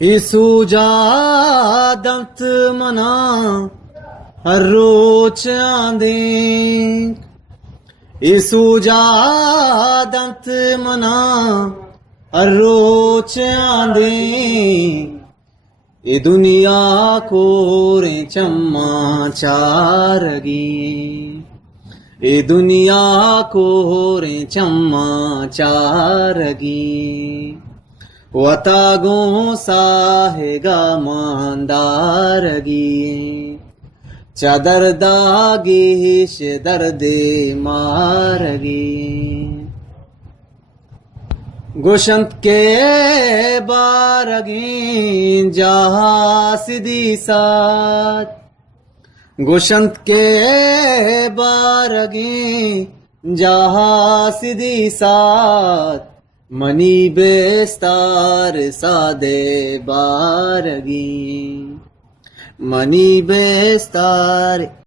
ईसूजा दंत मना हर रोच आंदे ईसूजा दंत मना हर रोच आंदे ये दुनिया कोरे चम्मा चारगी ये दुनिया कोरे चम्मा चारगी वतागो साहेगा मांदारगी चादर दागिश दर्दे मारगी गुशंत के बारगी जहा सिदी साथ गुशंत के बारगी जहा सिदी साथ मनी बेस्तार सादे बारगी मनी बेस्तार